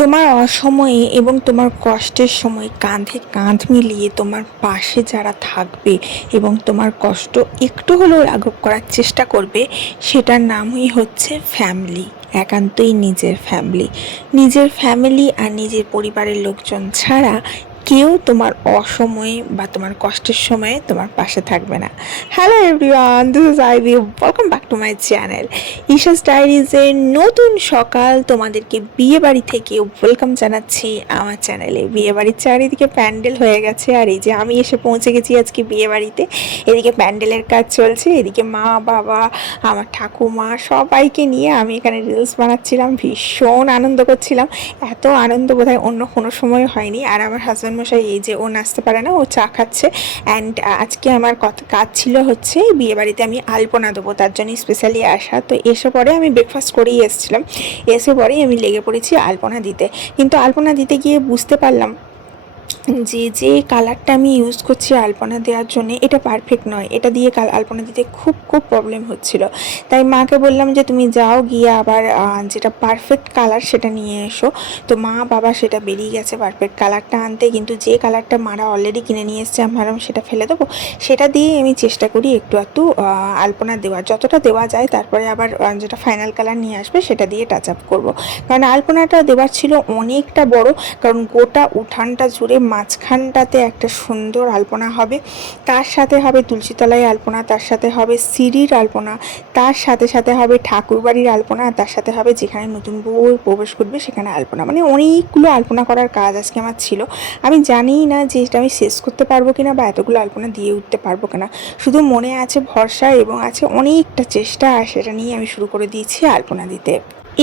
তোমার অসময়ে এবং তোমার কষ্টের সময় কাঁধে কাঁধ মিলিয়ে তোমার পাশে যারা থাকবে এবং তোমার কষ্ট একটু হলেও লাঘব করার চেষ্টা করবে, সেটার নামই হচ্ছে ফ্যামিলি। একান্তই নিজের ফ্যামিলি। নিজের ফ্যামিলি আর নিজের পরিবারের লোকজন ছাড়া কেউ তোমার অসময়ে বা তোমার কষ্টের সময়ে তোমার পাশে থাকবে না। Hello everyone, this is Ivy, welcome back to my channel Isha's ডায়েরিজের নতুন সকাল। তোমাদেরকে বিয়ে বাড়ি থেকে ওয়েলকাম জানাচ্ছি আমার চ্যানেলে। বিয়ে বাড়ির চারিদিকে প্যান্ডেল হয়ে গেছে, আর এই যে আমি এসে পৌঁছে গেছি আজকে বিয়ে বাড়িতে। এদিকে প্যান্ডেলের কাজ চলছে, এদিকে মা বাবা আমার ঠাকুমা সবাইকে নিয়ে আমি এখানে রিলস বানাচ্ছিলাম, ভীষণ আনন্দ করছিলাম। এত আনন্দ বোধহয় অন্য কোনো সময় হয়নি। আর আমার হাজব্যান্ড মশাই এই যে ও নাচতে পারে না, ও চা খাচ্ছে। অ্যান্ড আজকে আমার কাজ ছিল হচ্ছে বিয়ে বাড়িতে আমি আলপনা দেবো, তার জন্য স্পেশালি আসা। তো এসে পরে আমি ব্রেকফাস্ট করেই এসেছিলাম, এসে পরেই আমি লেগে পড়েছি আলপনা দিতে। কিন্তু আলপনা দিতে গিয়ে বুঝতে পারলাম যে কালারটা আমি ইউজ করছি আলপনা দেওয়ার জন্য এটা পারফেক্ট নয়। এটা দিয়ে আলপনা দিতে খুব প্রবলেম হচ্ছিল। তাই মাকে বললাম যে তুমি যাও, গিয়ে আবার যেটা পারফেক্ট কালার সেটা নিয়ে এসো। তো মা বাবা সেটা বেরিয়ে গেছে পারফেক্ট কালারটা আনতে, কিন্তু যে কালারটা মারা অলরেডি কিনে নিয়ে এসছে আমি ভাবলাম সেটা ফেলে দেবো। সেটা দিয়ে আমি চেষ্টা করি একটু একটু আলপনা দেওয়ার, যতটা দেওয়া যায়। তারপরে আবার যেটা ফাইনাল কালার নিয়ে আসবে সেটা দিয়ে টাচ আপ করবো। কারণ আলপনাটা দেওয়ার ছিল অনেকটা বড়, কারণ গোটা উঠানটা জুড়ে মাঝখানটাতে একটা সুন্দর আলপনা হবে, তার সাথে হবে তুলসীতলায় আলপনা, তার সাথে হবে সিঁড়ির আলপনা, তার সাথে সাথে হবে ঠাকুরবাড়ির আলপনা, আর তার সাথে হবে যেখানে নতুন বউ প্রবেশ করবে সেখানে আলপনা। মানে অনেকগুলো আলপনা করার কাজ আজকে আমার ছিল। আমি জানিই না যে এটা আমি শেষ করতে পারবো কিনা বা এতগুলো আলপনা দিয়ে উঠতে পারবো কিনা। শুধু মনে আছে ভরসা এবং আছে অনেকটা চেষ্টা, আর সেটা নিয়ে আমি শুরু করে দিয়েছি আলপনা দিতে।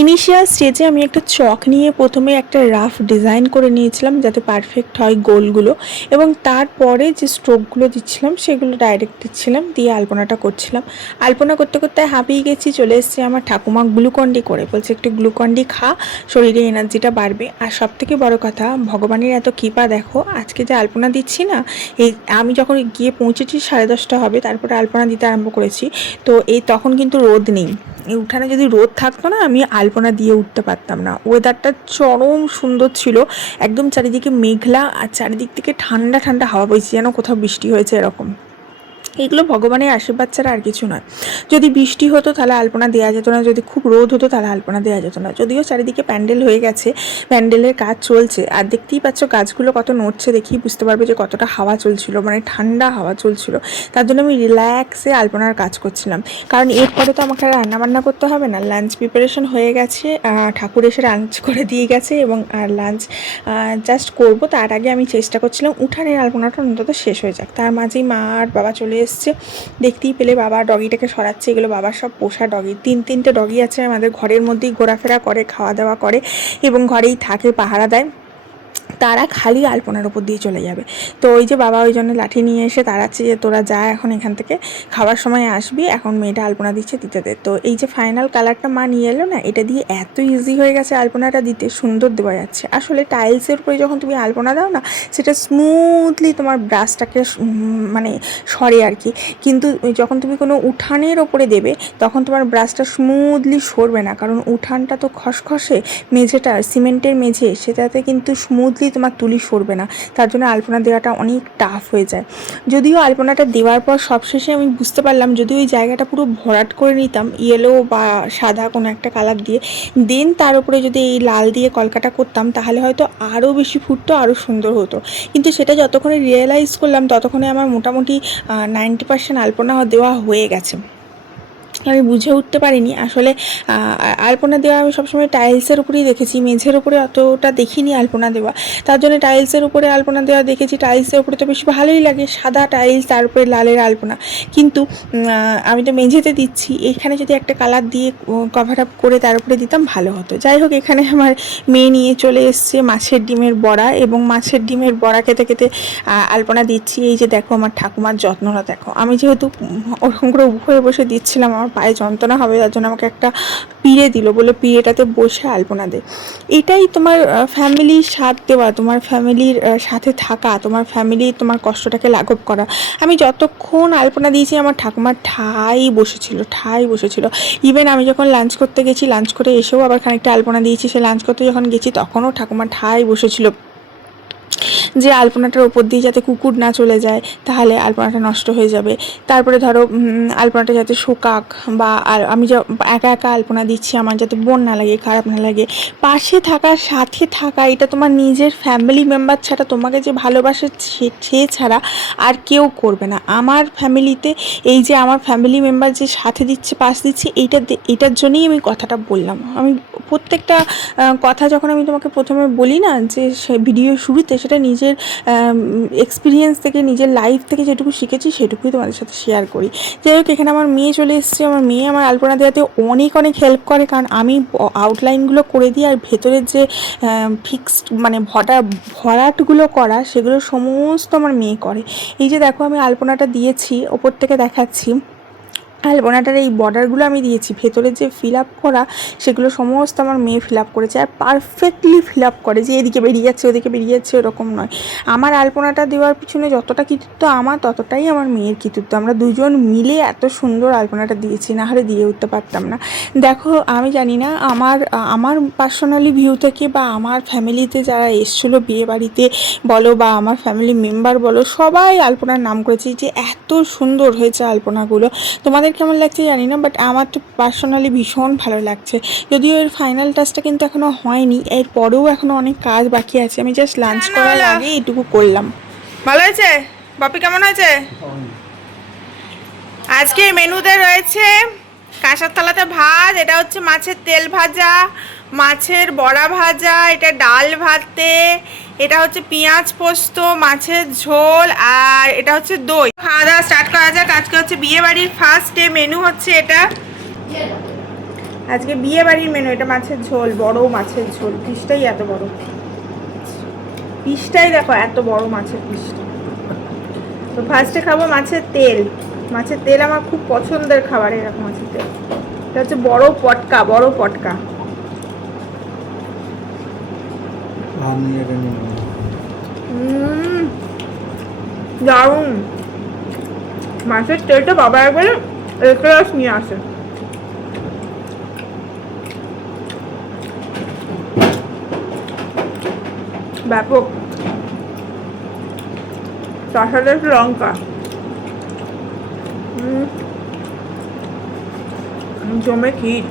ইনিশিয়াল স্টেজে আমি একটা চক নিয়ে প্রথমে একটা রাফ ডিজাইন করে নিয়েছিলাম যাতে পারফেক্ট হয় গোলগুলো, এবং তারপরে যে স্ট্রোকগুলো দিচ্ছিলাম সেগুলো ডাইরেক্ট দিচ্ছিলাম, দিয়ে আলপনাটা করছিলাম। আলপনা করতে করতে হাঁপিয়ে গেছি, চলে এসেছে আমার ঠাকুমা গ্লুকন্ডি করে, বলছে একটু গ্লুকন্ডি খা, শরীরে এনার্জিটা বাড়বে। আর সবথেকে বড় কথা, ভগবানের এত কৃপা দেখো, আজকে যে আলপনা দিচ্ছি না, এই আমি যখন গিয়ে পৌঁছেছি 10:30 হবে, তারপরে আলপনা দিতে আরম্ভ করেছি। তো তখন কিন্তু রোদ নেই। এই উঠানে যদি রোদ থাকতো না, আমি আলপনা দিয়ে উঠতে পারতাম না। ওয়েদারটা চরম সুন্দর ছিল, একদম চারিদিকে মেঘলা, আর চারিদিক থেকে ঠান্ডা ঠান্ডা হাওয়া বইছে, যেন কোথাও বৃষ্টি হয়েছে এরকম। এগুলো ভগবানের আশীর্বাদ ছাড়া আর কিছু নয়। যদি বৃষ্টি হতো তাহলে আলপনা দেওয়া যেত না, যদি খুব রোদ হতো তাহলে আলপনা দেওয়া যেত না। যদিও চারিদিকে প্যান্ডেল হয়ে গেছে, প্যান্ডেলের কাজ চলছে, আর দেখতেই পাচ্ছ গাছগুলো কত নড়ছে, দেখেই বুঝতে পারবে যে কতটা হাওয়া চলছিল, মানে ঠান্ডা হাওয়া চলছিল। তার জন্য আমি রিল্যাক্সে আলপনার কাজ করছিলাম। কারণ এরপরে তো আমাকে রান্নাবান্না করতে হবে না, লাঞ্চ প্রিপারেশন হয়ে গেছে, ঠাকুর এসে লাঞ্চ করে দিয়ে গেছে, এবং আর লাঞ্চ জাস্ট করবো। তার আগে আমি চেষ্টা করছিলাম উঠানের আলপনাটা অন্তত শেষ হয়ে যাক। তার মাঝেই মা আর বাবা চলে এসছে, দেখতেই পেলে বাবা ডগিটাকে সরাচ্ছে। এগুলো বাবার সব পোষা ডগি, তিনটে ডগি আছে আমাদের, ঘরের মধ্যেই ঘোরাফেরা করে, খাওয়া দাওয়া করে এবং ঘরেই থাকে, পাহারা দেয়। তারা খালি আলপনার ওপর দিয়ে চলে যাবে। তো ওই যে বাবা ওই জন্য লাঠি নিয়ে এসে তাড়াচ্ছে যে তোরা যা, এখন এখান থেকে খাওয়ার সময় আসবি, এখন মেয়েটা আলপনা দিচ্ছে, দিতে দে। তো এই যে ফাইনাল কালারটা মা নিয়ে এলো না, এটা দিয়ে এত ইজি হয়ে গেছে আলপনাটা দিতে, সুন্দর দেওয়া যাচ্ছে। আসলে টাইলসের উপরে যখন তুমি আলপনা দাও না, সেটা স্মুথলি তোমার ব্রাশটাকে মানে সরে আর কি। কিন্তু যখন তুমি কোনো উঠানের ওপরে দেবে তখন তোমার ব্রাশটা স্মুথলি সরবে না, কারণ উঠানটা তো খসখসে, মেঝেটা সিমেন্টের মেঝে, সেটাতে কিন্তু স্মুথলি তোমার তুলি সরবে না। তার জন্য আলপনা দেওয়াটা অনেক টাফ হয়ে যায়। যদিও আলপনাটা দেওয়ার পর সবশেষে আমি বুঝতে পারলাম, যদি ওই জায়গাটা পুরো ভরাট করে নিতাম ইয়েলো বা সাদা কোনো একটা কালার দিয়ে, দেন তার উপরে যদি এই লাল দিয়ে কলকাটা করতাম, তাহলে হয়তো আরও বেশি ফুটতো, আরও সুন্দর হতো। কিন্তু সেটা যতক্ষণে রিয়েলাইজ করলাম ততক্ষণে আমার মোটামুটি 90% আলপনা দেওয়া হয়ে গেছে। আমি বুঝে উঠতে পারিনি আসলে আলপনা দেওয়া আমি সবসময় টাইলসের উপরেই দেখেছি, মেঝের উপরে অতটা দেখিনি আলপনা দেওয়া। তার জন্য টাইলসের উপরে আলপনা দেওয়া দেখেছি। টাইলসের উপরে তো বেশ ভালোই লাগে, সাদা টাইলস, তার উপরে লালের আলপনা। কিন্তু আমি তো মেঝেতে দিচ্ছি, এখানে যদি একটা কালার দিয়ে কভার আপ করে তার উপরে দিতাম ভালো হতো। যাই হোক, এখানে আমার মেয়ে নিয়ে চলে এসছে মাছের ডিমের বড়া, এবং মাছের ডিমের বড়া খেতে খেতে আলপনা দিচ্ছি। এই যে দেখো আমার ঠাকুমার যত্নটা দেখো। আমি যেহেতু ওরকম করে উপ হয়ে বসে দিচ্ছিলাম, আমার পায়ে যন্ত্রণা হবে, তার জন্য আমাকে একটা পিঁড়ে দিল, বলে পিঁড়েটাতে বসে আলপনা দে। এটাই তোমার ফ্যামিলির সাথ দেওয়া, তোমার ফ্যামিলির সাথে থাকা, তোমার ফ্যামিলি তোমার কষ্টটাকে লাঘব করা। আমি যতক্ষণ আলপনা দিয়েছি আমার ঠাকুমার ঠাই বসেছিল। ইভেন আমি যখন লাঞ্চ করতে গেছি, লাঞ্চ করে এসেও আবার খানিকটা আলপনা দিয়েছি। সে লাঞ্চ করতে যখন গেছি তখনও ঠাকুমার ঠাই বসেছিল যে আলপনাটার ওপর দিয়ে যাতে কুকুর না চলে যায়, তাহলে আলপনাটা নষ্ট হয়ে যাবে। তারপরে ধরো আলপনাটা যাতে শোকাক, বা আমি একা একা আলপনা দিচ্ছি আমার যাতে বোন না লাগে, খারাপ না লাগে। পাশে থাকা, সাথে থাকা, এটা তোমার নিজের ফ্যামিলি মেম্বার ছাড়া, তোমাকে যে ভালোবাসে সে ছাড়া আর কেউ করবে না। আমার ফ্যামিলিতে এই যে আমার ফ্যামিলি মেম্বার যে সাথে দিচ্ছে, পাশ দিচ্ছে, এইটার জন্যই আমি কথাটা বললাম। আমি প্রত্যেকটা কথা যখন আমি তোমাকে প্রথমে বলি না যে সে ভিডিও শুরুতে, সেটা নিজের এক্সপিরিয়েন্স থেকে, নিজের লাইফ থেকে যেটুকু শিখেছি সেটুকুই তোমাদের সাথে শেয়ার করি। যাই হোক, এখানে আমার মেয়ে চলে এসেছে। আমার মেয়ে আমার আলপনা দেওয়াতে অনেক হেল্প করে, কারণ আমি আউটলাইনগুলো করে দিই, আর ভেতরের যে ফিক্সড মানে ভরাটগুলো করা, সেগুলো সমস্ত আমার মেয়ে করে। এই যে দেখো আমি আলপনাটা দিয়েছি, ওপর থেকে দেখাচ্ছি, আলপনাটার এই বর্ডারগুলো আমি দিয়েছি, ভেতরে যে ফিল আপ করা সেগুলো সমস্ত আমার মেয়ে ফিল আপ করেছে, আর পারফেক্টলি ফিল আপ করে, যে এদিকে বেরিয়ে যাচ্ছে ওদিকে বেরিয়ে যাচ্ছে ওরকম নয়। আমার আলপনাটা দেওয়ার পিছনে যতটা কৃতিত্ব আমার, ততটাই আমার মেয়ের কৃতিত্ব। আমরা দুজন মিলে এত সুন্দর আলপনাটা দিয়েছি, না হলে দিয়ে উঠতে পারতাম না। দেখো আমি জানি না আমার পার্সোনালি ভিউ থেকে, বা আমার ফ্যামিলিতে যারা এসেছিলো বিয়ে বাড়িতে বলো, বা আমার ফ্যামিলি মেম্বার বলো, সবাই আলপনার নাম করেছে যে এত সুন্দর হয়েছে আলপনাগুলো। তোমাদের কেমন লাগছে জানি না, বাট আমার তো পার্সোনালি ভীষণ ভালো লাগছে। যদিও এর ফাইনাল টাচটা কিন্তু এখনও হয়নি, এর পরেও এখনও অনেক কাজ বাকি আছে। আমি জাস্ট লাঞ্চ করার আগে এইটুকু করলাম। ভালো হয়েছে বাপি? কেমন হয়েছে? আজকে মেনুতে রয়েছে কাঁসার থালাতে ভাত, এটা হচ্ছে মাছের তেল ভাজা, মাছের বড়া ভাজা, এটা ডাল ভাতে, এটা হচ্ছে পেঁয়াজ পোস্ত, মাছের ঝোল, আর এটা হচ্ছে দই। খাওয়া দাওয়া স্টার্ট করা যাক। আজকে হচ্ছে বিয়ে বাড়ির ফার্স্ট ডে মেনু হচ্ছে এটা। আজকে বিয়ে বাড়ির মেনু এটা, মাছের ঝোল, বড় মাছের ঝোল, পিসটাই এত বড়, পিসটাই দেখো এত বড় মাছের পিসটা। তো ফার্স্টে খাবো মাছের তেল। মাছের তেল আমার খুব পছন্দের খাবার, এরকম মাছের তেল। এটা হচ্ছে বড় পটকা। দারুণ মাছের তেলটা। বাবা একবার এক গ্লাস নিয়ে আসে, ব্যাপক। তার সাথে একটু লঙ্কা, জমে ক্ষীর।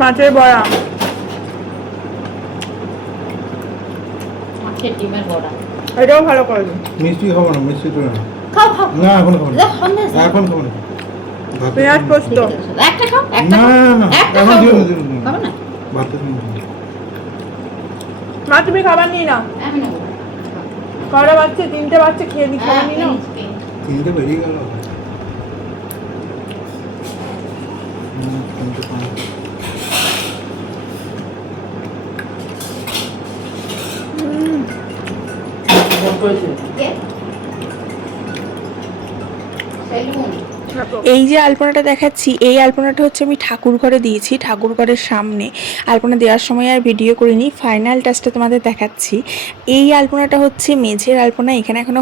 মাছের বড়া, মাছের ডিমের বড়া, এটাও ভালো করে দিন। মিষ্টি খাবো না, মিষ্টি তো না। খাও না এখন খাবো না, এখন খাবো না। পেঁয়াজ পোস্ত একটা খাও, না না একটা এখন খাও, দিও না, খাবে না? ভাতে দিও না। মা তুমি খাবার নিয়ে নাও। আমি নেবো। কটা বাচ্চা? 3টে বাচ্চা, খেয়ে নি, খাবার নিয়ে নাও। তিনটে বেরিয়ে গেল। তিনটে পাঁচ। এই যে আলপনাটা দেখাচ্ছি, এই আলপনাটা হচ্ছে আমি ঠাকুর ঘরে দিয়েছি, ঠাকুর ঘরের সামনে। আলপনা দেওয়ার সময় আর ভিডিও করিনি, ফাইনাল টাচটা তোমাদের দেখাচ্ছি। এই আলপনাটা হচ্ছে মেঝের আলপনা, এখানে এখনো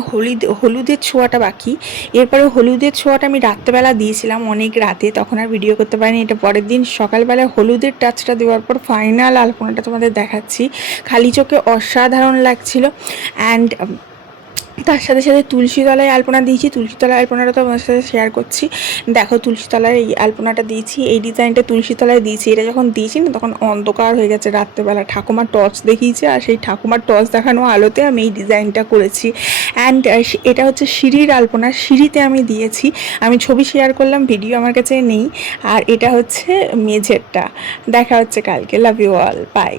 হলুদের ছোঁয়াটা বাকি। এরপরে হলুদের ছোঁয়াটা আমি রাত্রেবেলা দিয়েছিলাম, অনেক রাতে, তখন আর ভিডিও করতে পারিনি। এটা পরের দিন সকালবেলা হলুদের টাচটা দেওয়ার পর ফাইনাল আলপনাটা তোমাদের দেখাচ্ছি। খালি চোখে অসাধারণ লাগছিল। অ্যান্ড তার সাথে সাথে তুলসী তলায় আলপনা দিয়েছি, তুলসী তলায় আলপনাটা তো আপনার সাথে শেয়ার করছি। দেখো তুলসী তলায় এই আলপনাটা দিয়েছি, এই ডিজাইনটা তুলসী তলায় দিয়েছি। এটা যখন দিয়েছি না, তখন অন্ধকার হয়ে গেছে রাত্রেবেলা, ঠাকুমার টর্চ দেখিয়েছে, আর সেই ঠাকুমার টর্চ দেখানো আলোতে আমি এই ডিজাইনটা করেছি। অ্যান্ড এটা হচ্ছে সিঁড়ির আলপনা, সিঁড়িতে আমি দিয়েছি। আমি ছবি শেয়ার করলাম, ভিডিও আমার কাছে নেই। আর এটা হচ্ছে মেঝেরটা। দেখা হচ্ছে কালকে। Love you all, by.